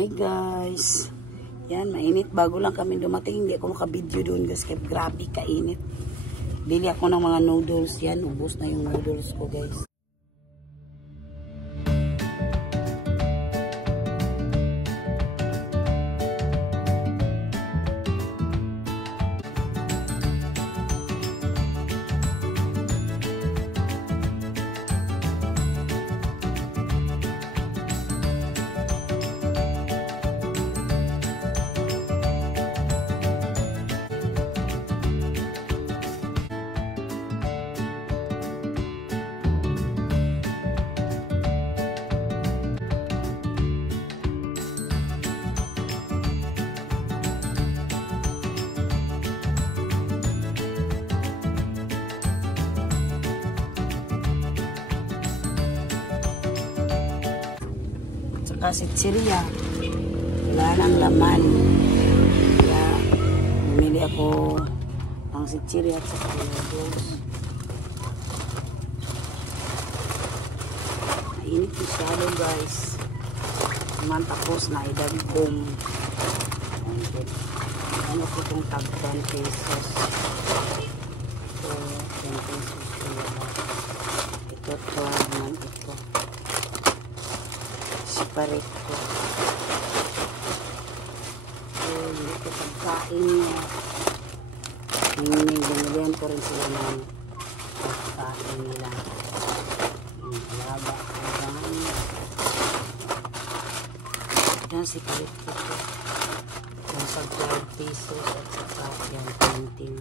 Hi guys. Yan, mainit. Bago lang kami dumating. Hindi ako makabideo doon guys. Kaya grabe kainit. Bili ako ng mga noodles. Yan, ubos na yung noodles ko guys. Kasitsiriya, wala nang laman. Kaya bumili ako ng sitsiriya at saka noodles. Mainit masyado guys. Naman tapos na idagkong. Ano ko itong tag 10 pesos. Ito 10 pesos. Ito naman ito. Siparit ko. So, hindi ko pagkain niya. Binilihan ko rin sila ng pagkain nila. Alaga. Yan, siparit ko. Nasa 12 pesos at saka yan 20.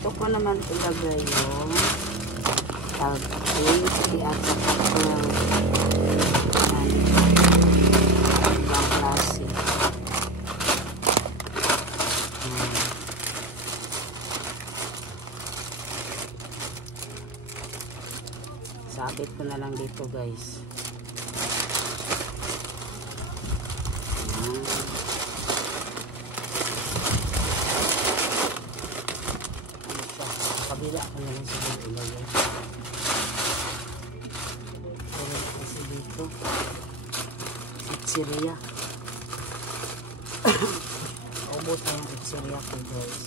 Ito ko naman ilagay yung tag-in at saka ng ibang klase. Sabit ko na lang dito guys. Kabila ko na lang sa ilagay. Pero kasi dito pizzeria. Ubos na yung pizzeria ko guys.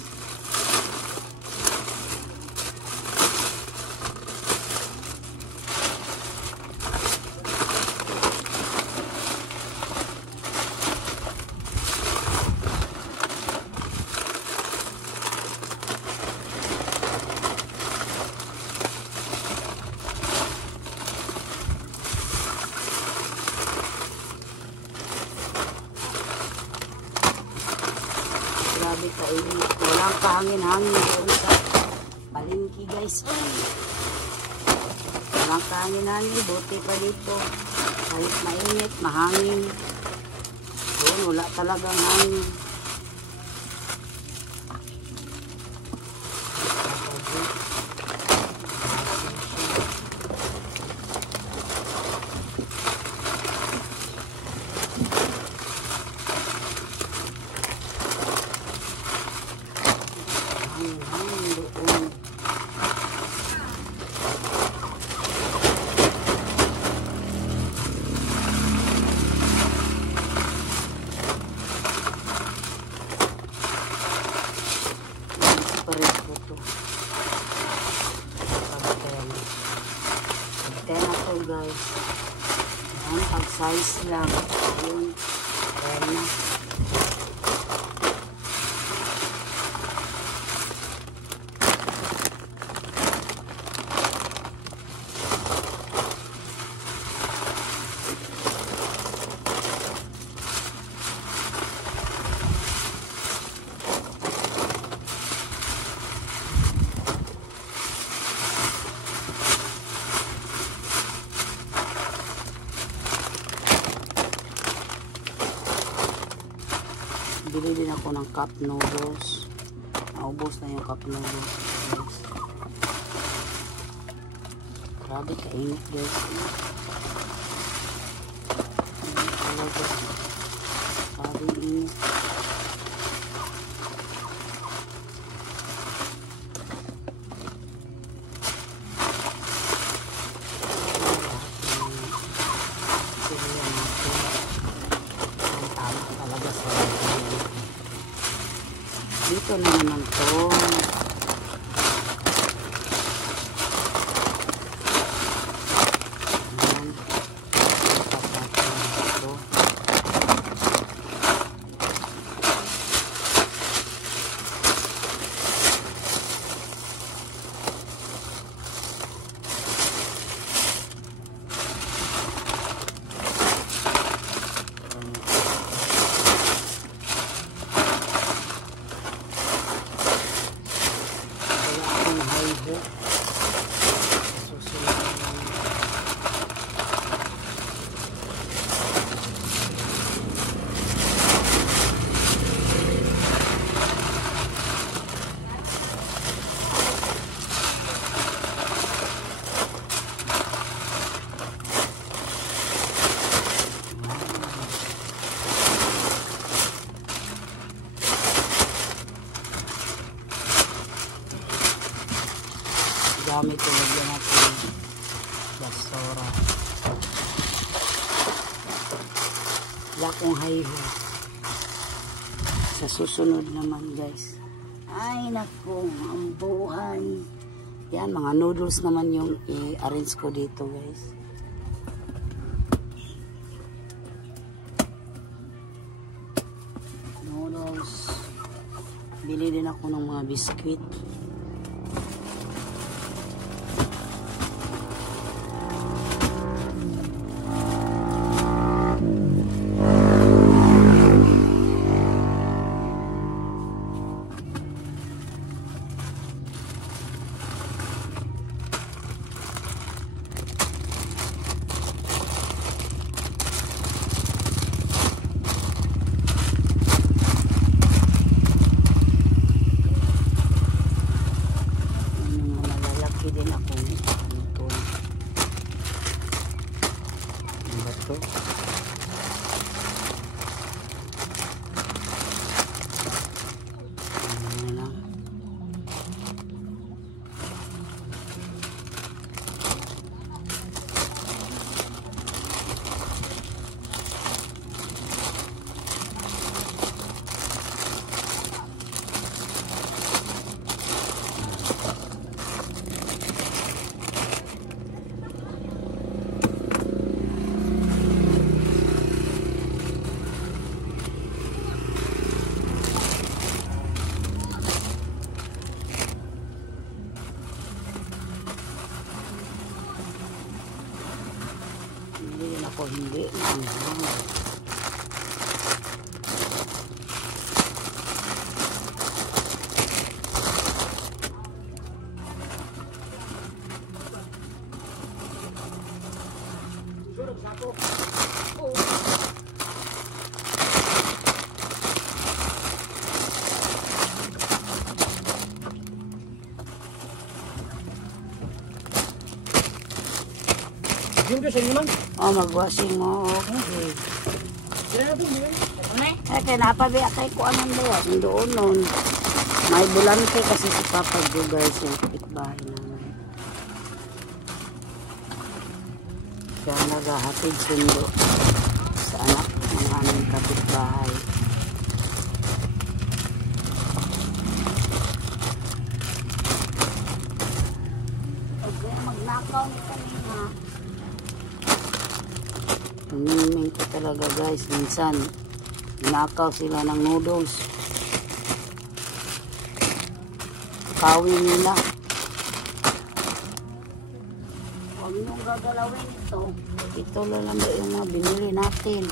Grabe kainit. Walang kahangin-hangin doon sa palengke guys. Walang kahangin-hangin. Buti pa dito. Kahit mainit, mahangin. Doon wala talagang hangin. guys. Ayan, pag size lang. Ayan. Bili din ako ng cup noodles. Naubos na yung cup noodles, guys. Grabe kainit, guys. Grabe init. Dito na naman to. Gamit ko lagyan natin basura. Wala akong hayho. Sa susunod naman, guys. Ay naku, ang buhay. Yan, mga noodles naman yung i-arrange ko dito, guys. Noodles. Bili din ako ng mga biscuit. Ako hindi oh, mag-washing mo. Okay. Kaya napabiya kay ko anong lawas. Doon nun. May bulante kasi si Papa Joe, guys, yung kapitbahay namin. Siya naghahatid sundo sa anak ng aming kapitbahay. Okay, magnakaw ni kanina. Miming ko talaga, guys. Minsan nakaw sila ng noodles. Kawin nila. Huwag nyo gagalawin ito. Ito lang yung mga binili natin.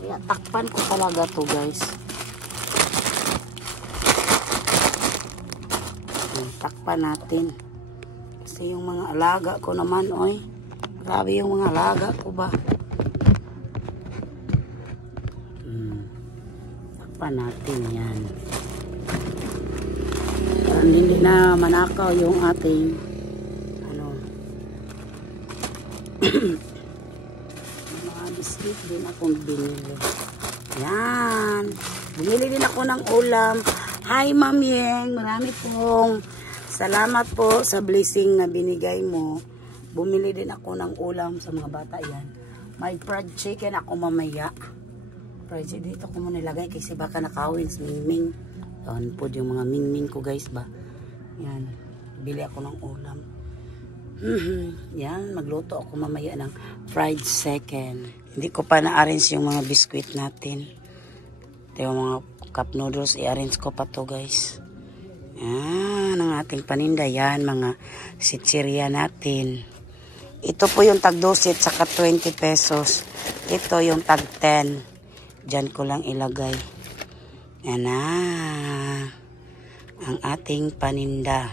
Kaya takpan ko talaga to, guys. Takpan natin. Kasi yung mga alaga ko naman, oy, Grabe yung mga alaga ko ba. Takpan natin yan. Hindi na manakaw yung ating mga biscuit din akong binili. Yan. Bumili din ako ng ulam. Hi Ma'am Yeng, marami pong salamat po sa blessing na binigay mo. Bumili din ako ng ulam sa mga bata yan. May fried chicken ako mamaya. Fried chicken dito ko muna nilagay kasi baka nakawin sa mingming. Yan po yung mga mingming ko guys ba. Yan. Bili ako ng ulam. Yan. Magluto ako mamaya ng fried chicken. Hindi ko pa na-arrange yung mga biscuit natin. Ito yung mga cup noodles. I-arrange ko pa to guys. Yan. Ang ating paninda. Yan. Mga sitsirya natin. Ito po yung tag 12 saka 20 pesos. Ito yung tag 10. Diyan ko lang ilagay. Yan na. Ang ating paninda.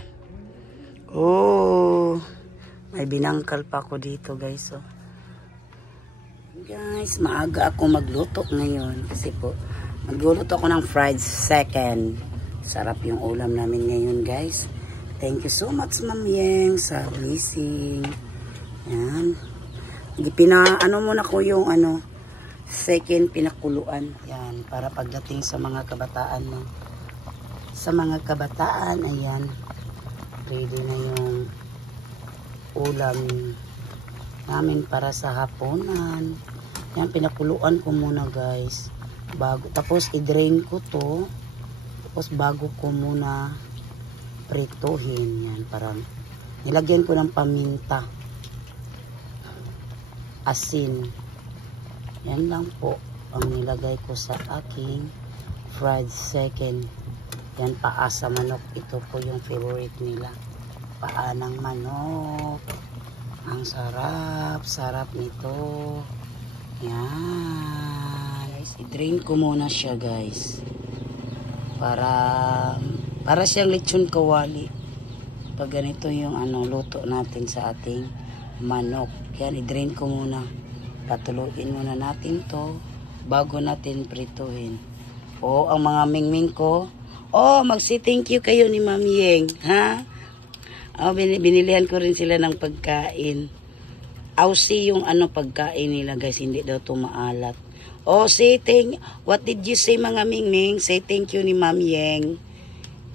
Oh. May binangkal pa ako dito guys. Oh. Guys, maaga ako magluto ngayon. Kasi po, magluluto ako ng fried chicken. Sarap yung ulam namin ngayon guys. Thank you so much Ma'am Yeng sa blessing. Yan. Ano muna ko yung second pinakuluan. Yan. Para pagdating sa mga kabataan mo. Sa mga kabataan, ayan. Ready na yung ulam namin para sa hapunan. Yan. Pinakuluan ko muna guys. Tapos i-drain ko to. Tapos bago ko muna prituhin. Yan. Parang nilagyan ko ng paminta. Asin. Yan lang po ang nilagay ko sa aking fried chicken. Yan, paa sa manok. Ito po yung favorite nila. Paa ng manok. Ang sarap. Sarap nito. Yan. Guys, i-drain ko muna siya guys. Para siyang lechon kawali. Pag ganito yung luto natin sa ating manok. Yan, i-drain ko muna. Patuluin muna natin to bago natin prituhin. O, ang mga mingming ko. Oh, magsi thank you kayo ni Ma'am Yeng. Ha? Oh, binilihan ko rin sila ng pagkain. Aussie yung pagkain nila guys. Hindi daw to maalat. Oh, what did you say mga mingming? Say thank you ni Ma'am Yeng.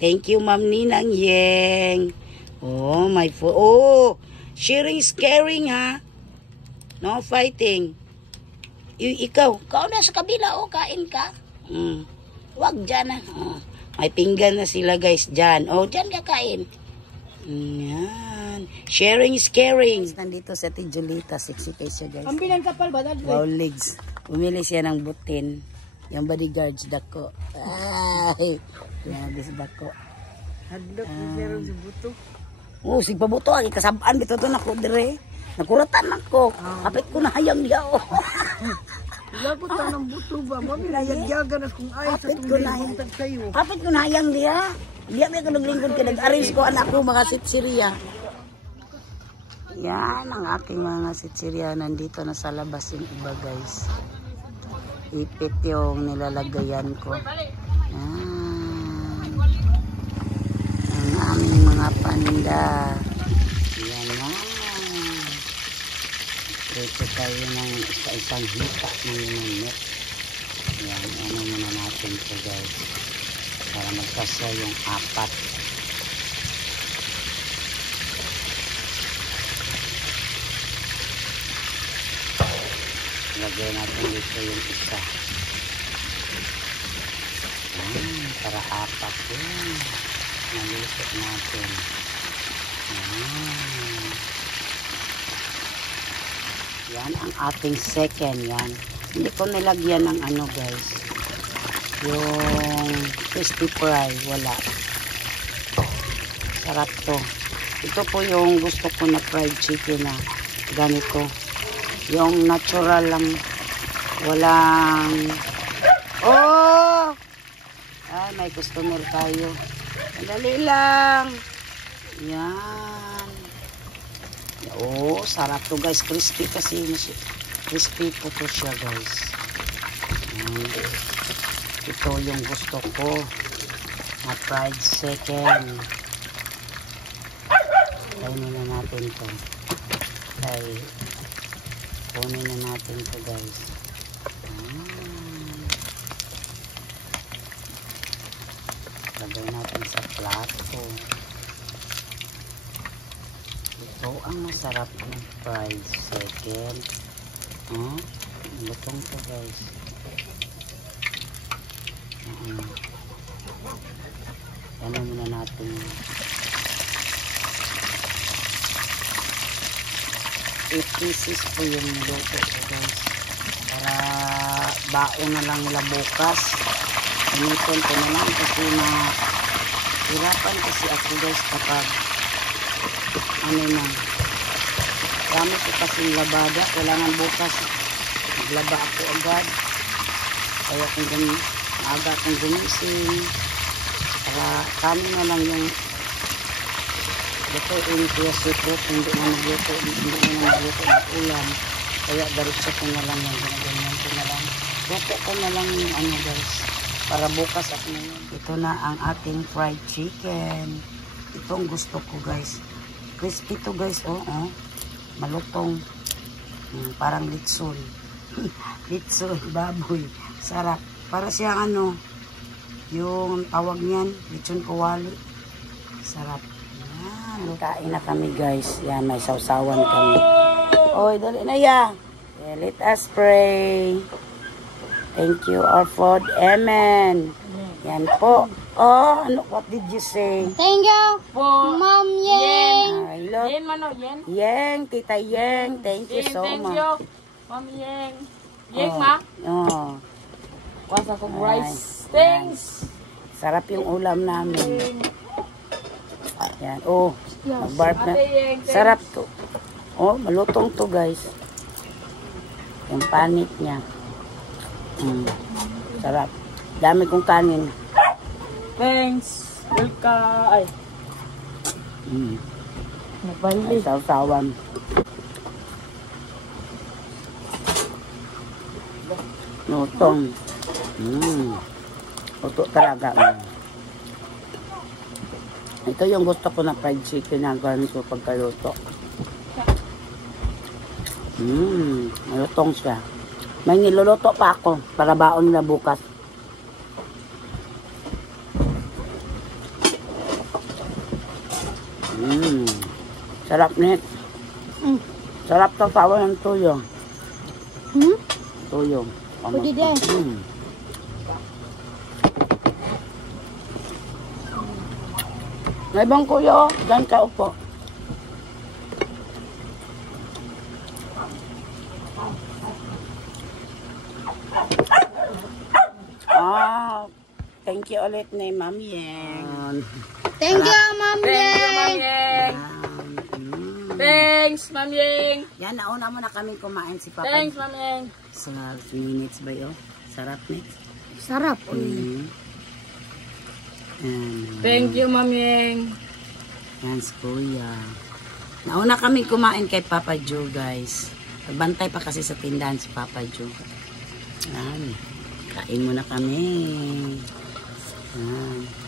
Thank you Ma'am Ninang Yeng. Oh, my food. Oh, sharing is caring ha. No fighting. Ikaw na sa kabila, kain ka. Wag dyan na. May pinggan na sila guys dyan. Dyan ka kain. Yan. Sharing is caring. Nandito sa Tijolita, 60 siya guys. Ang bilang kapal ba? Wow legs. Bumili siya ng butin. Yung bodyguards dako. Ay. Grabe sa dako. Hadlok ni Sero sa buto. Sigpabuto. Kasabaan dito to na ko dire. Nakuratan ako. Kapit ko na hayang niya. Lagot ka ng buto ba? Maminayagyagan at kung ayaw sa tuloy sa'yo. Kapit ko na hayang niya. Diya may kalunglingkod ka. Nag-arrange ko anak ko mga sitsiriya. Yan ang aking mga sitsiriya. Nandito na sa labas yung iba guys. Ipit yung nilalagayan ko. Yan. Ang aming mga panda. Yan na. Ito tayo ng isa-isang hita ng minute. Yan, muna natin ito guys. Para magkasya yung apat. Lagyan natin dito yung isa. Yan, para apat yun. Nalusot natin. Yan ang ating second yan. Hindi ko nilagyan ng guys. Yung crispy fry. Wala. Sarap to. Ito po yung gusto ko na fried chicken na ganito. Yung natural lang. Walang ay, may customer tayo. Dali lang. Yan. Oh, sarap to guys. Crispy kasi. Crispy po to siya guys. Ito yung gusto ko. Na fried chicken. Kainin na natin to. Kunin na natin to guys. Lagay natin sa plato. Ito ang masarap ng fried chicken. Lutong to guys. Ano muna natin. 8 pieces po yung luto ko guys. Para baon na lang nila bukas. Initon ko na lang kasi hirapan kasi ako guys kapag dami ko kasi labada. Kailangan bukas maglaba ako agad. Kaya kung maaga akong gumising para kami na lang yung lutuin kuya sipot, hindi na magluto ng ulam. Kaya diretso ko na lang yung ganyan ko na lang. Luto ko na lang yung guys. Para bukas at ngayon. Ito na ang ating fried chicken. Itong gusto ko guys. Crispy to guys. Malutong. Parang litson. Litson, baboy. Sarap. Para siyang yung tawag niyan, litson kawali. Sarap. Kain na kami guys. Yan, may sausawan kami. Oy, dali na ya. Yeah, let us pray. Thank you, our food. Amen. Yan po. Oh, what did you say? Thank you po, Ma'am Yeng. Yen, mano, Yen? Yeng, Tita Yeng. Thank you so much. Thank you, Ma'am Yeng. Yeng, ma? Oh. Wasa kong rice. Thanks. Sarap yung ulam namin. Yan. Oh, barb na. Sarap to. Oh, malutong to guys. Yung panit niya. Sarap. Dami kong kanin. Thanks. Welcome. Ay. Nabali. Sausawan. Lutong. Luto talaga. Ito yung gusto ko na fried chicken na gawin ko pagkaluto. Malutong siya. May niluluto pa ako para baon na bukas. Sarap net. Sarap to sawa ng tuyo. Tuyo. Pwede din. May ibang kuya, dyan ka upo. Thank you ulit ni Ma'am Yeng. Thank you, Ma'am Thank you, Ma'am Yeng. Yeng. Thanks, Ma'am Yeng. Yan, nauna mo na kami kumain si Papa. Thanks, Ma'am Yeng. Sa minutes ba yun? Sarap net. Sarap. Thank you, Ma'am Yeng. Yan, si Kuya. Nauna kami kumain kay Papa Joe, guys. Nagbantay pa kasi sa tindahan si Papa Joe. Yan. Kain muna kami. Yan.